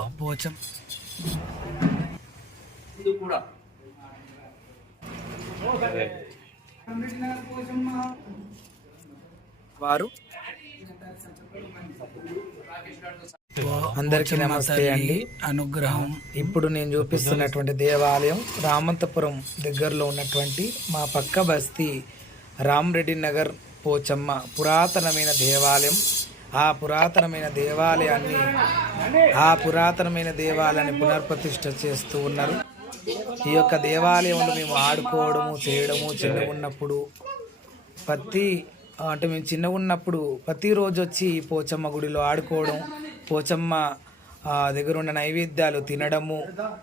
పోచం. ఇది కూడా. వారు? అందరికీ నమస్తే అండి. అనుగ్రహం. ఇప్పుడు నేను చూపిస్తున్నటువంటి దేవాలయం రామంతపురం దగ్గరలో ఉన్నటువంటి మా పక్క బస్తీ రామరెడ్డి నగర్ పోచమ్మ పురాతనమైన దేవాలయం. ఆ పురాతనమైన దేవాలయాన్ని ఆ పురాతనమైన దేవాలయాన్ని పునర్ప్రతిష్ఠ చేస్తూ ఉన్నారు. ఈ యొక్క దేవాలయంలో మేము ఆడుకోవడము చేయడము చిన్న ఉన్నప్పుడు ప్రతి అంటే మేము చిన్న ఉన్నప్పుడు ప్రతిరోజు వచ్చి పోచమ్మ గుడిలో ఆడుకోవడం పోచమ్మ దగ్గర ఉన్న నైవేద్యాలు తినడము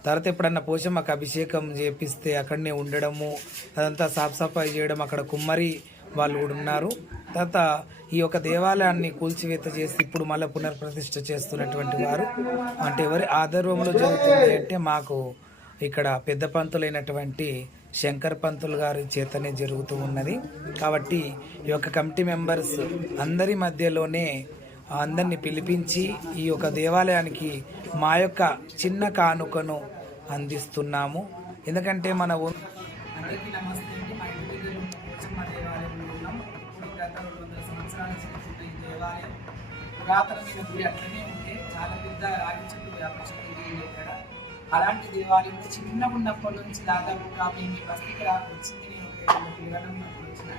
తర్వాత ఎప్పుడన్నా పోచమ్మకు అభిషేకం చేపిస్తే అక్కడనే ఉండడము అదంతా సాఫ్ సఫాయి చేయడం అక్కడ కుమ్మరి వాళ్ళు కూడా ఉన్నారు. తర్వాత ఈ యొక్క దేవాలయాన్ని కూల్చివేత చేసి ఇప్పుడు మళ్ళీ పునర్ప్రతిష్ఠ చేస్తున్నటువంటి వారు. అంటే ఎవరి ఆధ్వర్యంలో జరుగుతుంది అంటే మాకు ఇక్కడ పెద్ద పంతులైనటువంటి శంకర్ పంతులు గారి చేతనే జరుగుతూ ఉన్నది. కాబట్టి ఈ యొక్క కమిటీ మెంబర్స్ అందరి మధ్యలోనే అందరిని పిలిపించి ఈ యొక్క దేవాలయానికి మా యొక్క చిన్న కానుకను అందిస్తున్నాము. ఎందుకంటే మన అందరికీ నమస్తే. పురాతనమైన గుడి అట్లనే ఉంటే చాలా పెద్ద రాగి చెట్టు వేప చెట్టు ఇక్కడ. అలాంటి దేవాలయం చిన్న ఉన్నప్పటి నుంచి దాదాపుగా మేము ఈ బస్తీకి రా వచ్చింది. నేను ఒక వచ్చిన.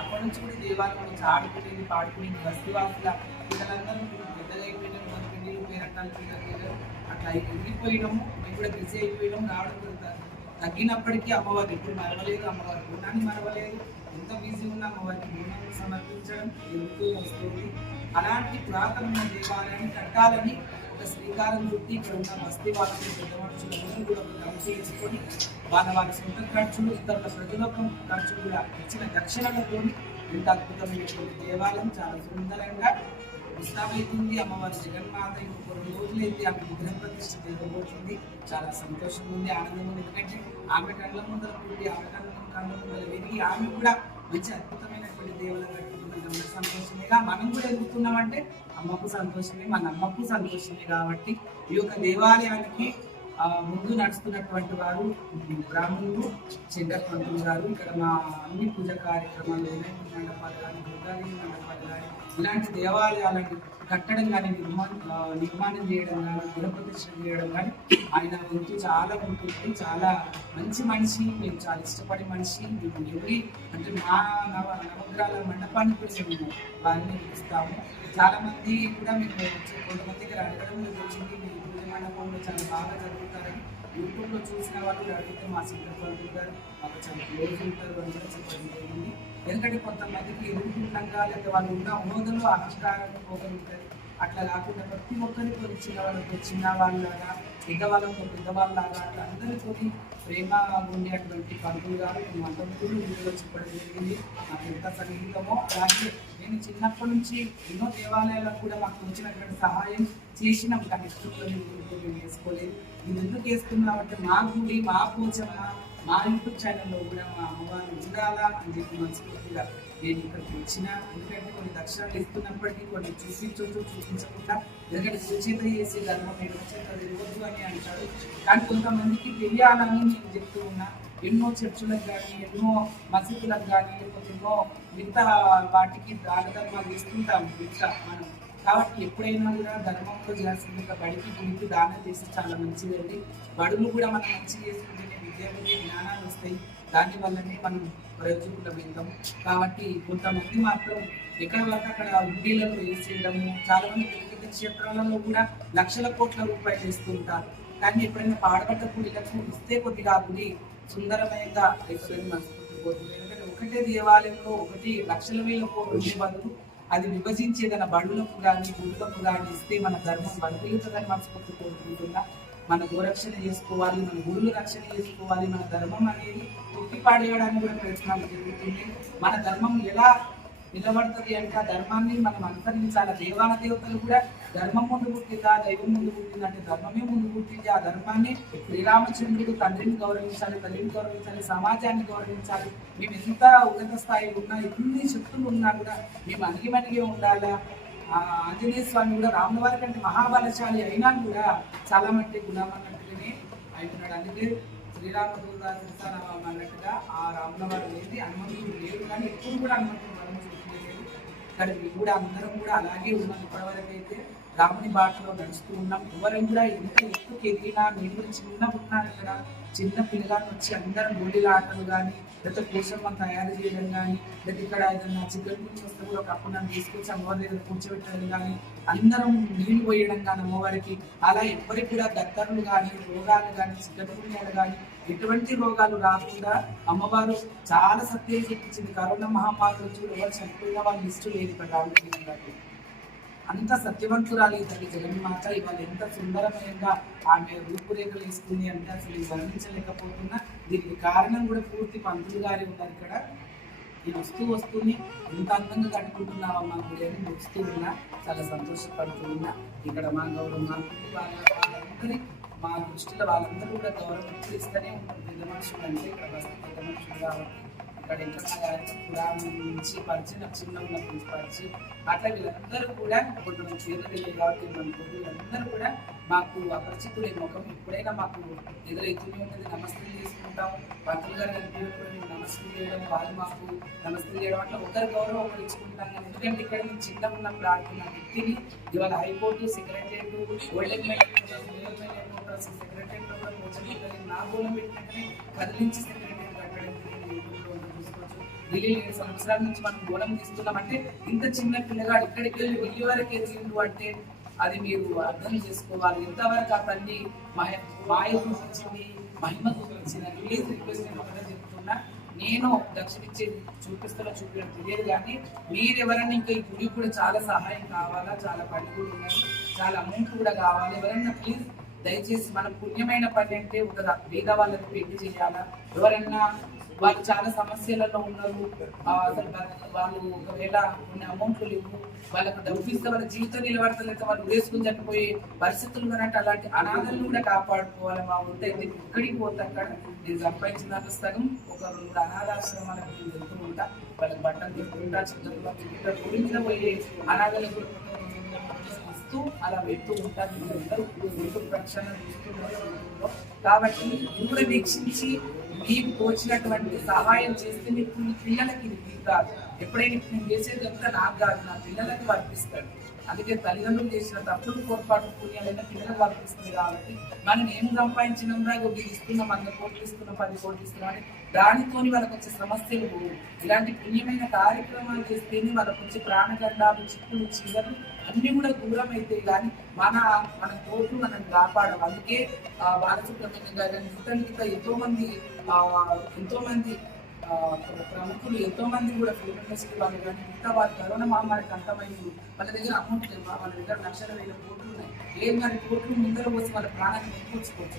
అప్పటి నుంచి కూడా దేవాలయం వచ్చి ఆడుకునేది పాడుకునేది. బస్తీ వాసుల పిల్లలందరూ ఇప్పుడు పెద్దగా అయిపోయినారు పెళ్ళిళ్ళు పేరంటాలు పిల్లలు అట్లా వెళ్ళిపోయినాము మేము కూడా బిజీ అయిపోయినాము. రావడం కుదురుతారు తగ్గినప్పటికీ అమ్మవారు ఎప్పుడు మరవలేదు. అమ్మవారి గుణాన్ని మరవలేదు. ఎంత బిజీ ఉన్న అమ్మవారికి గుణాన్ని సమర్పించడం జరుగుతూ వస్తుంది. అలాంటి పురాతనమైన దేవాలయాన్ని కట్టాలని ఒక శ్రీకారం చుట్టి ఇక్కడ ఉన్న బస్తీ వాళ్ళని పెద్ద మనుషులందరూ కూడా ఒక కమిటీ వాళ్ళ వారి సొంత ఖర్చులు ఇతరుల ప్రజలకు ఖర్చులు కూడా ఇచ్చిన దక్షిణలతో ఇంత అద్భుతమైనటువంటి దేవాలయం చాలా సుందరంగా విస్తామైతుంది అమ్మవారి జగన్మాత ఇంకొక రెండు రోజులైతే ఆమె విగ్రహ ప్రతిష్ఠ జరగబోతుంది. చాలా సంతోషంగా ఉంది ఆనందంగా ఉంది. ఎందుకంటే ఆమె కళ్ళ ముందర పుట్టి ఆమె కళ్ళ కళ్ళ ముందర విరిగి ఆమె కూడా మంచి అద్భుతమైనటువంటి దేవుడు కట్టుకున్న సంతోషమేగా మనం కూడా ఎదుగుతున్నామంటే అమ్మకు సంతోషమే మన అమ్మకు సంతోషమే కాబట్టి ఈ యొక్క దేవాలయానికి ముందు నడుస్తున్నటువంటి వారు బ్రాహ్మణులు శంకర్ పంతులు గారు ఇక్కడ మా అన్ని పూజ కార్యక్రమాలు వినాయక మండపాలు కానీ దుర్గాదేవి మండపాలు కానీ ఇలాంటి దేవాలయాలను కట్టడం కానీ నిర్మాణం నిర్మాణం చేయడం కానీ గృహప్రతిష్ఠ చేయడం కానీ ఆయన వంతు చాలా ఉంటుంది. చాలా మంచి మనిషి మేము చాలా ఇష్టపడే మనిషి. మేము ఎవరి అంటే మా నవ నవగ్రహాల మండపాన్ని కూడా మేము వారిని పిలుస్తాము చాలామంది కూడా మేము కొంతమంది దగ్గర అడగడం కూడా మండపంలో చాలా బాగా జరుగుతారని యూట్యూబ్లో చూసిన వాళ్ళు కూడా అడిగితే మా సింగర్ గారు మాకు చాలా క్లోజ్ ఉంటారు అని కూడా చెప్పడం జరిగింది. ఎందుకంటే కొంతమందికి ఎదుర్కొండగా లేదా వాళ్ళు ఉన్న హోదాలో అహంకారం పోగలుగుతారు. అట్లా కాకుండా ప్రతి ఒక్కరికి చిన్న వాళ్ళకి చిన్న వాళ్ళలాగా పెద్ద వాళ్ళతో పెద్ద వాళ్ళలాగా అట్లా అందరితోటి ప్రేమ ఉండేటువంటి పంతులు గారు మేము అందరూ వీడియోలో చెప్పడం జరిగింది. నాకు ఎంత సంగీతమో అలాగే నేను చిన్నప్పటి నుంచి ఎన్నో దేవాలయాలకు కూడా మాకు వచ్చినటువంటి సహాయం చేసినాం. కానీ నేను వేసుకోలేదు ఇది ఎందుకు వేసుకున్నామంటే మా గుడి మా పూజమ్మ మా యూట్యూబ్ ఛానల్లో కూడా మా అమ్మవారు ఉండాలా అని చెప్పి మనస్ఫూర్తిగా నేను ఇక్కడికి వచ్చిన. ఎందుకంటే కొన్ని దక్షిణాలు ఇస్తున్నప్పటికీ కొన్ని చూపించవచ్చు చూపించకుండా. ఎందుకంటే సుచేత చేసే ధర్మం నేను చేత తెలియవద్దు అని అంటారు. కానీ కొంతమందికి తెలియాలని నేను చెప్తూ ఉన్నా. ఎన్నో చర్చలకు కానీ ఎన్నో మసీదులకు కానీ లేకపోతే ఎన్నో మిగతా వాటికి దాన ధర్మాలు ఇస్తుంటాం మిగతా మనం. కాబట్టి ఎప్పుడైనా కూడా ధర్మంలో చేయాల్సింది బడికి గుడికి దానం చేస్తే చాలా మంచిదండి. బడులు కూడా మనం మంచి చేసుకుంటే విద్య జ్ఞానాలు వస్తాయి. దాని వల్లనే మనం ప్రయోజకులం వెళ్తాం కాబట్టి కొంతమంది మాత్రం ఎక్కడ వరకు అక్కడ హుండీలలో వేసేయడము చాలా మంది వివిధ క్షేత్రాలలో కూడా లక్షల కోట్ల రూపాయలు వేస్తుంటారు కానీ ఎప్పుడైనా పాడబడ్డ గుడిలకు ఇస్తే కొద్దిగా గుడి సుందరమైనగా అవుతుందని మనస్ఫూర్తి కోరుతుంది ఎందుకంటే ఒకటే దేవాలయంలో ఒకటి లక్షల వేల కోట్లు బదులు అది విభజించి ఏదైనా బడులకు కానీ గుడులకు కానీ ఇస్తే మన ధర్మం వర్ధిల్లుతుందని మనస్ఫూర్తి కోరుకుంటున్నా. మన గోరక్షణ చేసుకోవాలి మన గురువులు రక్షణ చేసుకోవాలి మన ధర్మం అనేది తొక్కి పాడేయడానికి కూడా ప్రయత్నాలు జరుగుతుంది మన ధర్మం ఎలా నిలబడుతుంది అంటే ఆ ధర్మాన్ని మనం అనుసరించాలి. దేవాన దేవతలు కూడా ధర్మం ముందు పుట్టిందా దైవం ముందు పుట్టిందా అంటే ధర్మమే ముందు పుట్టింది. ఆ ధర్మాన్ని శ్రీరామచంద్రుడు తండ్రిని గౌరవించాలి తల్లిని గౌరవించాలి సమాజాన్ని గౌరవించాలి. మేము ఎంత ఉన్నత స్థాయిలో ఉన్నా ఎన్ని శక్తులు ఉన్నా కూడా మేము అణిగి మణిగి ఉండాలా? ఆంజనేయ స్వామి కూడా రాముల వారి కంటే మహాబలశాలి అయినా కూడా చాలా మట్టి గుణం అయిపోయినాడు ఆయన అందుకే శ్రీరామదూత సీతారామం అన్నట్టుగా ఆ రాముల వారు లేదు హనుమంతుడు లేరు కానీ ఎప్పుడు కూడా హనుమంతుడు మనం చూపించలేదు కానీ మేము కూడా అందరం కూడా అలాగే ఉన్నాం. ఇప్పటివరకు అయితే రాముని బాటలో నడుస్తూ ఉన్నాం. ఎవరం కూడా ఎంత ఎత్తుకు ఎదిగినా నేను కూడా చిన్న ఉన్నాను ఇక్కడ చిన్న పిల్లగాని వచ్చి అందరం గోళీల ఆటలు కానీ లేకపోతే పోషమ్మ తయారు చేయడం కానీ లేదా ఇక్కడ ఏదైనా చికెన్ గురించి వస్తే కూడా ఒకప్పుడు నన్ను తీసుకొచ్చి అమ్మవారి దగ్గర కూర్చోబెట్టడం కానీ అందరం నీళ్ళు పోయడం కానీ అమ్మవారికి అలా ఎవరికి కూడా దత్తరులు కానీ రోగాలు కానీ చికెన్ పుణ్యాలు కానీ ఎటువంటి రోగాలు రాకుండా అమ్మవారు చాలా సత్యం చెప్పించింది. కరోనా మహమ్మారి నుంచి ఎవరు చనిపోయిన వాళ్ళ లిస్టు లేదు ఇక్కడ రాముడి అంత సత్యవంతురాలు ఈ తల్లి జగన్మాత. ఇవాళ ఎంత సుందరమయంగా ఆమె రూపురేఖలు వేసుకుంది అంటే అసలు వర్ణించలేకపోతున్నా. దీనికి కారణం కూడా పూర్తి పంతులు గారే ఉన్నారు ఇక్కడ. ఈ వస్తు వస్తువుని ఎంత అందంగా కట్టుకుంటున్నావమ్మా గుడి అని వస్తూ ఉన్నా. చాలా సంతోషపడుతూ ఉన్నా. ఇక్కడ మా గౌరవం వాళ్ళందరి మా దృష్టిలో వాళ్ళందరూ కూడా గౌరవం ఇస్తూనే ఉంటారు. పెద్ద మనుషులు అంటే ఇక్కడ వస్తే పెద్ద మనుషులు కాబట్టి. అక్కడ పురాణం నుంచి పరిచయం చిన్న ఉన్నప్పుడు నుంచి పరిచి అట్లా వీళ్ళందరూ కూడా ఇప్పుడు మేము చీరలు వెళ్ళి కాబట్టి మన వీళ్ళందరూ కూడా మాకు అపరిచితులే ముఖం ఎప్పుడైనా మాకు ఎదురైతూనే ఉంటుంది నమస్తే చేసుకుంటాం పంతులు గారు కనిపించినప్పుడు మేము నమస్తే చేయడం వాళ్ళు మాకు నమస్తే చేయడం అట్లా ఒకరి గౌరవం ఒకరు ఇచ్చుకుంటాం కానీ ఎందుకంటే ఇక్కడ మేము చిన్న ఉన్నప్పుడు ఆడుతున్న వ్యక్తిని ఇవాళ హైకోర్టు సెక్రటరియట్ ఓల్డెన్ సెక్రటరియట్ కూడా కూర్చొని నా గోళం పెట్టినట్టునే కదిలించి సెక్రటరీ ఏడు సంవత్సరాల నుంచి మనం గోళం తీస్తున్నామంటే ఇంత చిన్న పిల్లగాడు ఇక్కడికి వెళ్ళి వెళ్ళి వరకు ఎదిగిండు అంటే అది మీరు అర్థం చేసుకోవాలి. ఇంతవరకు ఆ తల్లి మహ మాయ చూపించింది మహిమ చూపించింది ప్లీజ్ రిక్వెస్ట్ నేను ఒకటే చెప్తున్నా. నేను దక్షిణిచ్చే చూపిస్తున్నా చూపించడం తెలియదు కానీ మీరు ఎవరైనా ఇంకా ఈ గుడి కూడా చాలా సహాయం కావాలా? చాలా పని కూడా ఉన్నాయి. చాలా అమౌంట్ కూడా కావాలి. ఎవరైనా ప్లీజ్ దయచేసి మన పుణ్యమైన పని అంటే ఒక పేద వాళ్ళకి పెళ్ళి చేయాలా? ఎవరన్నా వాళ్ళు చాలా సమస్యలలో ఉన్నారు. అసలు వాళ్ళు ఒకవేళ కొన్ని అమౌంట్లు లేవు వాళ్ళకు డబ్బు ఇస్తే వాళ్ళ జీవితం నిలబడతలేక వాళ్ళు వేసుకుని చనిపోయే పరిస్థితులు ఉన్నట్టు అలాంటి అనాథలను కూడా కాపాడుకోవాలి మా ఉంటే నేను ఇక్కడికి పోతా అక్కడ నేను సంపాదించిన దాంట్లో సగం ఒక రెండు అనాథాశ్రమాలకు నేను వెళ్తూ ఉంటా. వాళ్ళకి బట్టలు తీసుకుంటా చిన్న ఇక్కడ గుడి మీద పోయే అనాథలకు కూడా ఇస్తూ అలా వెళ్తూ ఉంటాను మీరందరూ ప్రక్షాళన చూస్తున్నారు కాబట్టి ఇది కూడా వీక్షించి మీకు తోచినటువంటి సహాయం చేస్తే నీకు నీ పిల్లలకి ఇది మీకు కాదు. ఎప్పుడైనా నేను చేసేది అంతా నాకు కాదు. నా పిల్లలకు వర్తిస్తాడు అందుకే తల్లిదండ్రులు చేసిన తప్పుడు పొరపాటు పుణ్యాలైనా పిల్లలకు వర్తిస్తుంది కాబట్టి మనం ఏం సంపాదించినాం రా ఇస్తున్నాం వంద కోట్లు ఇస్తున్నాం పది కోట్లు ఇస్తున్నాం అని దానితోని వాళ్ళకి వచ్చే సమస్యలు ఇలాంటి పుణ్యమైన కార్యక్రమాలు చేస్తేనే వాళ్ళకి వచ్చే ప్రాణగండాలు చిక్కులు చీరలు అన్ని కూడా దూరం అయితే కానీ మన మన కోట్లు మనం కాపాడం అందుకే బాలసుబ్రహ్మణ్యం గారు కానీ ఎంతో మంది ఆ, ఎంతో మంది ప్రముఖులు ఎంతో మంది కూడా ఫిల్మ్ ఇండస్ట్రీ వాళ్ళు కానీ మిగతా వాళ్ళు కరోనా మహమ్మారికి అంతమైంది వాళ్ళ దగ్గర అమౌంట్ లేదు వాళ్ళ దగ్గర లక్షల వేల కోట్లు ఉన్నాయి. ఏం కానీ కోట్లు ముందర పోసి వాళ్ళ ప్రాణాన్ని ముట్టుకొచ్చుకోవచ్చు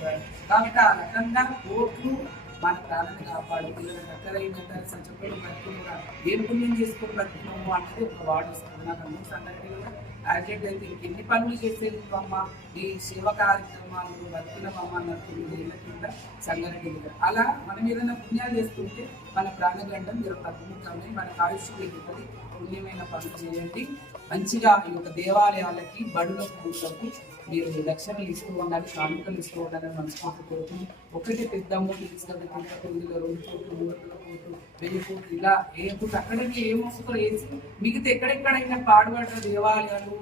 కాబట్టి ఆ రకంగా కోట్లు మన ప్రాణాన్ని కాపాడు. పిల్లలు దగ్గర ఏంటంటారు చెప్పడం బ్రతుకున్నా ఏం పుణ్యం చేసుకుని బ్రతుకున్నాము అనేది ఒక వార్డు వస్తుంది. నాకు అన్ని సంగతి కూడా యాక్సిడెంట్ అయితే ఎన్ని పనులు చేసేది అమ్మ? ఈ సేవ కార్యక్రమాలు బతుకున్నామమ్మ అన్నట్టు ఏళ్ళ కింద సంగారెడ్డి దగ్గర. అలా మనం ఏదైనా పుణ్యాలు చేస్తుంటే మన ప్రాణగండం మీరు తగ్గుముఖమై మన ఆయుష్ పెరుగుతుంది పుణ్యమైన పనులు చేయండి. మంచిగా ఈ యొక్క దేవాలయాలకి బడుల పూటలకు మీరు దక్షిణలు ఇస్తూ కార్మికులు కానుకలు మనస్ఫూర్తి కోరుతుంది ఒకటి పెద్దాము అమౌంట్ తీసుకెళ్తే కొంత తొమ్మిదిలో రెండు కోట్లు మూడు వందల కోట్లు వెయ్యి కోట్లు ఇలా ఏ కోట్లు అక్కడికి ఏ మోసుకులు వేసి మిగతా ఎక్కడెక్కడైనా పాడుబడ్డ దేవాలయాలు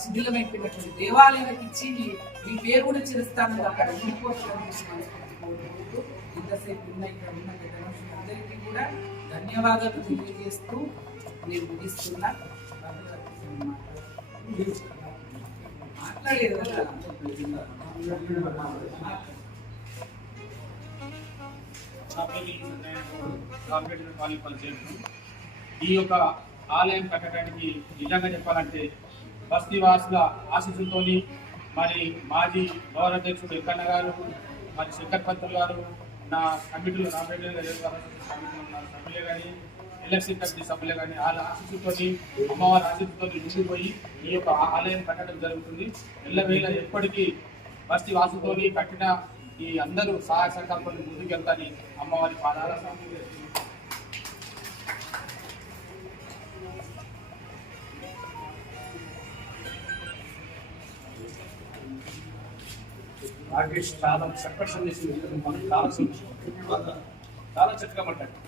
శిథిలమైపోయినటువంటి దేవాలయాలకు ఇచ్చి మీ పేరు కూడా చేస్తాను అక్కడ ఉండిపోతుందని ఇంతసేపు ఉన్న ఇక్కడ ఉన్న అందరికీ కూడా ధన్యవాదాలు తెలియజేస్తూ నేను ముగిస్తున్నా. ఈ యొక్క ఆలయం కట్టడానికి నిజంగా చెప్పాలంటే బస్తీ వాసుల ఆశీస్సులతోని మరి మాజీ గౌరవ అధ్యక్షుడు ఎక్కన్న గారు మరి శంకర్ పత్రులు గారు నా కమిటీలో నామినేట్ గారు కమిటీలో సభ్యులే కానీ ఎల్ఎఫ్సి కమిటీ సభ్యులు కానీ వాళ్ళ ఆశీస్సుతోటి అమ్మవారి ఆశీస్సుతో నిండిపోయి ఈ యొక్క ఆలయం కట్టడం జరుగుతుంది. ఎల్లవేళ ఎప్పటికీ బస్తి వాసుతో కట్టిన ఈ అందరూ సహాయ సంకల్పాలు ముందుకెళ్తాని అమ్మవారి పాదాల రాకేష్ చాలా చక్కటి సందేశం మనం చాలా చాలా చక్కగా మాట్లాడారు.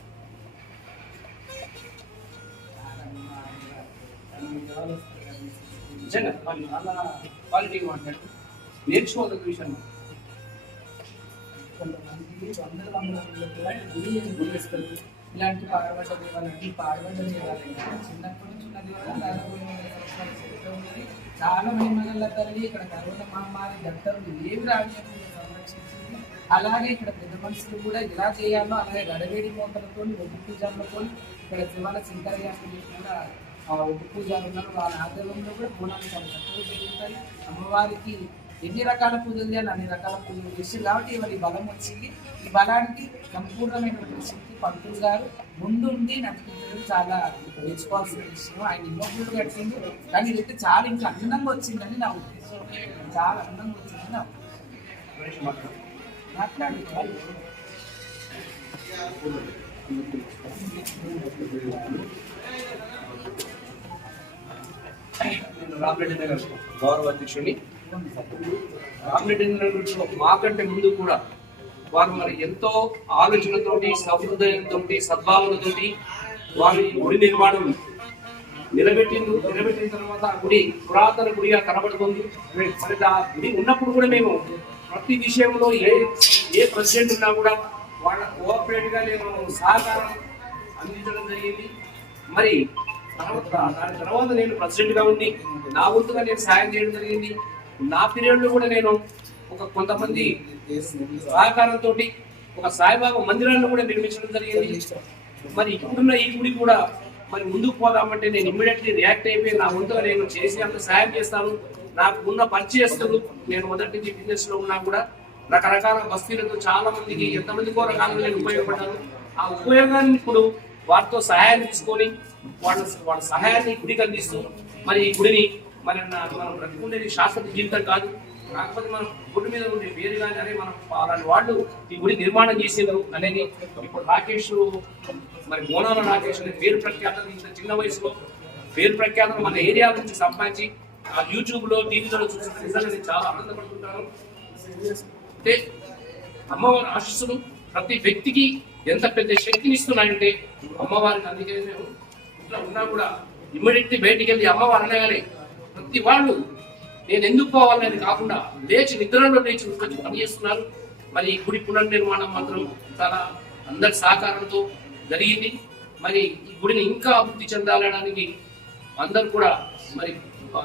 నిజంగా వాళ్ళు చాలా క్వాలిటీగా మాట్లాడు నేర్చుకోవాల్సిన విషయం. కొంతమంది వందల వందల పిల్లలు ఇలాంటి పాడబడ్డ పాడబడ్డ దేవాలయం చిన్నప్పటి నుంచి ఉన్న దేవాలయం దాదాపు సంవత్సరాల చరిత్ర ఉన్నది. చాలా మహిమగల తల్లి ఇక్కడ కరోనా మహమ్మారి డాక్టర్లు ఏమి రాజకీయంగా సంరక్షించింది. అలాగే ఇక్కడ పెద్ద మనుషులు కూడా ఎలా చేయాలో అలాగే గడవేడి మూతలతో ఒడ్డు పూజలతో ఇక్కడ శివాల శంకరయ్య కూడా ఆ ఉన్నారు వాళ్ళ ఆధ్వర్యంలో కూడా బోనాలు చాలా చక్కగా జరుగుతాయి అమ్మవారికి ఎన్ని రకాల పూజలు చేయాలి అన్ని రకాల పూజలు చేసి కాబట్టి ఇవాళ ఈ బలం వచ్చింది. ఈ బలానికి సంపూర్ణమైనటువంటి శక్తి పంతులు గారు ముందుండి నటించడం చాలా నేర్చుకోవాల్సిన విషయం. ఆయన ఇన్నోపులు కట్టింది కానీ ఇదైతే చాలా ఇంకా అందంగా వచ్చిందని నా ఉద్దేశం. చాలా అందంగా వచ్చిందని నా మాట్లాడు. రామరెడ్డి నగర్ గౌరవ అధ్యక్షుడిని. రామరెడ్డి నగర్లో మాకంటే ముందు కూడా వారు మరి ఎంతో ఆలోచనతోటి సహృదయంతో సద్భావనతోటి వారి గుడి నిర్మాణం నిలబెట్టింది నిలబెట్టిన తర్వాత ఆ గుడి పురాతన గుడిగా కనబడుతుంది. మరి ఆ గుడి ఉన్నప్పుడు కూడా మేము ప్రతి విషయంలో ఏ ఏ ప్రెసిడెంట్ ఉన్నా కూడా వాళ్ళ కోఆపరేట్గా మేము సహకారం అందించడం జరిగింది. మరి దాని తర్వాత నేను ప్రెసిడెంట్గా ఉండి నా వంతుగా నేను సాయం చేయడం జరిగింది. నా పీరియడ్లో కూడా నేను ఒక కొంతమంది సహకారంతో ఒక సాయిబాబా మందిరాలను కూడా నిర్మించడం జరిగింది. మరి ఇప్పుడున్న ఈ గుడి కూడా మరి ముందుకు పోదామంటే నేను ఇమ్మీడియట్లీ రియాక్ట్ అయిపోయి నా వంతుగా నేను చేసి అంత సాయం చేస్తాను. నాకు ఉన్న పరిచయస్తులు నేను మొదటి నుంచి బిజినెస్లో ఉన్నా కూడా రకరకాల బస్తీలతో చాలా మందికి ఎంతమందికో రకాలుగా నేను ఉపయోగపడ్డాను. ఆ ఉపయోగాన్ని ఇప్పుడు వారితో సహాయం తీసుకొని వాళ్ళ వాళ్ళ సహాయాన్ని గుడికి అందిస్తూ మరి ఈ గుడిని మరి నా- మనం బ్రతుకుండేది శాశ్వత జీవితం కాదు. కాకపోతే మనం గుడి మీద ఉండే వేరు కానీ అనే మనం అలాంటి వాళ్ళు ఈ గుడి నిర్మాణం చేసేవారు. అనేది ఇప్పుడు రాకేష్ మరి మోనాల రాకేష్ అనే పేరు ప్రఖ్యాతలు ఇంత చిన్న వయసులో పేరు ప్రఖ్యాతలు మన ఏరియా నుంచి సంపాదించి ఆ యూట్యూబ్లో టీవీలో చూసిన నిజంగా నేను చాలా ఆనందపడుతుంటాను. అంటే అమ్మవారి ఆశీస్సులు ప్రతి వ్యక్తికి ఎంత పెద్ద శక్తిని ఇస్తున్నాయంటే అమ్మవారిని అందుకే మేము ఇట్లా ఉన్నా కూడా ఇమ్మీడియట్లీ బయటికి వెళ్ళి అమ్మవారు అనగానే ప్రతి వాళ్ళు నేను ఎందుకు పోవాలని కాకుండా లేచి నిద్రలో లేచి వచ్చి పని చేస్తున్నారు. మరి ఈ గుడి పునర్నిర్మాణం మాత్రం చాలా అందరి సహకారంతో జరిగింది. మరి ఈ గుడిని ఇంకా అభివృద్ధి చెందాలడానికి అందరూ కూడా మరి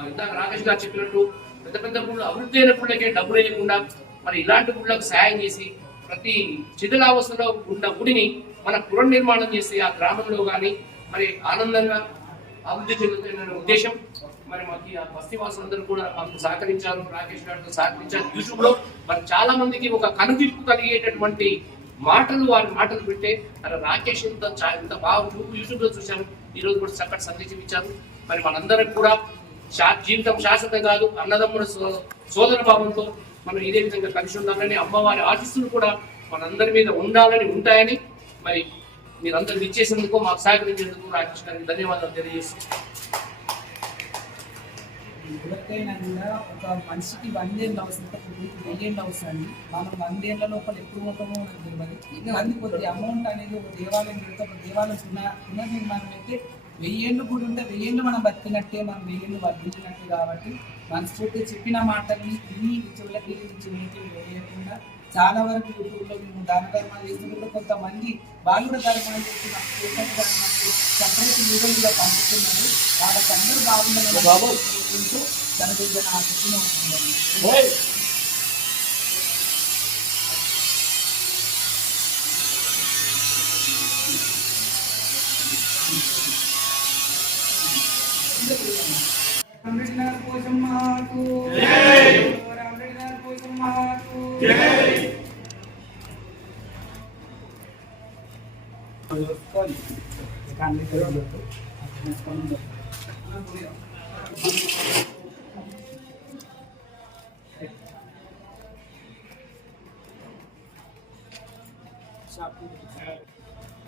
ఇందాక రాకేష్ గారు చెప్పినట్టు పెద్ద పెద్ద గుళ్ళు అభివృద్ధి అయిన గుళ్ళకే డబ్బులు వేయకుండా మరి ఇలాంటి గుళ్ళకు సాయం చేసి ప్రతి శిథిలావస్థలో ఉన్న గుడిని మన పునర్నిర్మాణం చేసి ఆ గ్రామంలో కానీ మరి ఆనందంగా అభివృద్ధి చెందుతున్న ఉద్దేశం. మరి మాకు ఆ బస్తీవాసులందరూ కూడా మాకు సహకరించారు రాకేష్ గారితో సహకరించారు. యూట్యూబ్లో మరి చాలా మందికి ఒక కనువిప్పు కలిగేటటువంటి మాటలు వారి మాటలు పెట్టే అరే రాకేష్ ఇంత ఇంత బాగా యూట్యూబ్లో చూశాను ఈ రోజు కూడా చక్కటి సందేశం ఇచ్చారు. మరి మనందరం కూడా జీవితం శాశ్వతం కాదు. అన్నదమ్ముల సో- సోదర భావంతో మనం ఇదే విధంగా కలిసి ఉండాలని అమ్మవారి ఆశీస్సులు కూడా మనందరి మీద ఉండాలని ఉంటాయని మరి మీరందరూ ఇచ్చేసేందుకు మాకు సహకరించేందుకు రాకేష్ గారికి ధన్యవాదాలు తెలియజేస్తున్నాను ఎవరికైనా కూడా ఒక మనిషికి వందేళ్ళు అవసరం పుట్టికి వెయ్యేళ్ళు అవసరం అండి. మనం వందేళ్ళ లోపల ఎప్పుడు పోతామో మనకు తెలియదు మంది అమౌంట్ అనేది ఒక దేవాలయం పెడితే ఒక దేవాలయం పునర్నిర్మాణం అయితే వెయ్యేళ్ళు కూడా ఉంటే వెయ్యేళ్ళు మనం బతికినట్టే మనం వెయ్యేళ్ళు వర్ధించినట్టు కాబట్టి మనస్ఫూర్తి చెప్పిన మాటల్ని విని చెవులకి చెవులకి వేయకుండా చాలా వరకు యూట్యూబ్లో మేము దాన ధర్మాలు చేస్తున్నప్పుడు కొంతమంది వాళ్ళు కూడా ధర్మాలు చేసి మాకు చేసినట్టు కానీ మాకు సపరేట్ వీడియోలు పంపుతున్నారు. వాళ్ళకి అందరూ బాగుండాలని కోరుకుంటూ తన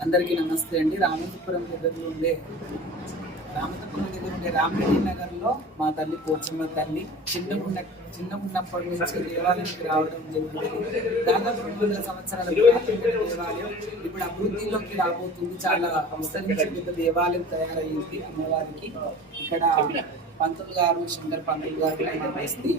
అందరికీ నమస్తే అండి. రామతపురం దగ్గరలో ఉండే రామతపురం దగ్గర ఇక్కడ రామరెడ్డి నగర్లో మా తల్లి పోచమ్మ తల్లి చిన్నగున్న చిన్నగున్నప్పటి నుంచి దేవాలయానికి రావడం జరుగుతుంది దాదాపు రెండు వందల సంవత్సరాల దేవాలయం. ఇప్పుడు అభివృద్ధిలోకి రాబోతుంది. చాలా విస్తరించిన పెద్ద దేవాలయం తయారయ్యింది అమ్మవారికి. ఇక్కడ పంతులు గారు శంకర్ పంతులు గారు ఆయన బస్తీ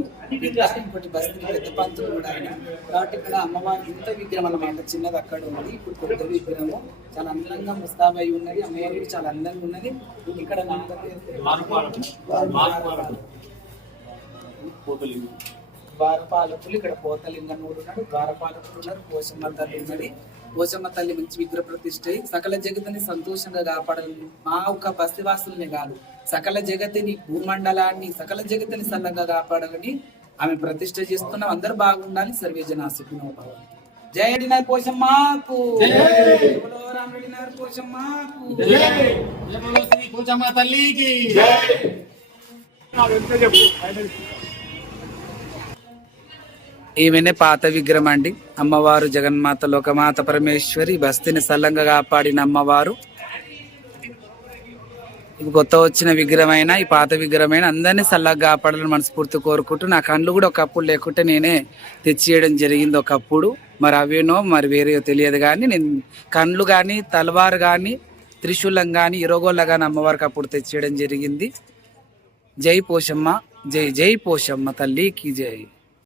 ఇంకా ఇంకోటి బస్తీ పెద్ద పంతులు కూడా ఆయన. కాబట్టి ఇక్కడ అమ్మవారి ఇంత విగ్రహం అన్నమాట చిన్నది అక్కడ ఉంది ఇప్పుడు పెద్ద విగ్రహము. చాలా అందంగా ముస్తాబై ఉన్నది అమ్మవారు చాలా అందంగా ఉన్నది. ఇక్కడ ద్వారపాలకులు ఇక్కడ పోతలింగనూరు ఉన్నాడు ద్వారపాలకులు ఉన్నారు తల్లి ఉన్నది. పోషమ్మ తల్లి మంచి విగ్రహ ప్రతిష్ఠ అయి సకల జగత్తుని సంతోషంగా కాపాడాలని మా ఒక్క బస్తివాసులనే కాదు సకల జగత్తుని భూమండలాన్ని సకల జగత్తుని సల్లంగా కాపాడాలని ఆమె ప్రతిష్ఠ చేస్తున్నాం. అందరు బాగుండాలి. సర్వేజన సుఖినో భవంతు. జయ డినర్ పోషమ్మకు. నగర్ పోషమ్మకు. శ్రీ తల్లికి. ఈమెనే పాత విగ్రహం అండి. అమ్మవారు జగన్మాత లోకమాత పరమేశ్వరి బస్తిని సల్లంగా కాపాడిన అమ్మవారు. కొత్త వచ్చిన విగ్రహమైన ఈ పాత విగ్రహమైన అందరినీ సల్లగా కాపాడాలని మనస్ఫూర్తి కోరుకుంటూ నా కళ్ళు కూడా ఒకప్పుడు లేకుంటే నేనే తెచ్చియడం జరిగింది ఒకప్పుడు. మరి అవేనో మరి వేరేయో తెలియదు కానీ నేను కళ్ళు కానీ తలవారు కానీ త్రిశూలం కానీ ఇరగోళ్ళ కానీ అమ్మవారికి అప్పుడు తెచ్చేయడం జరిగింది. జై పోషమ్మ జై జై పోషమ్మ తల్లికి జై.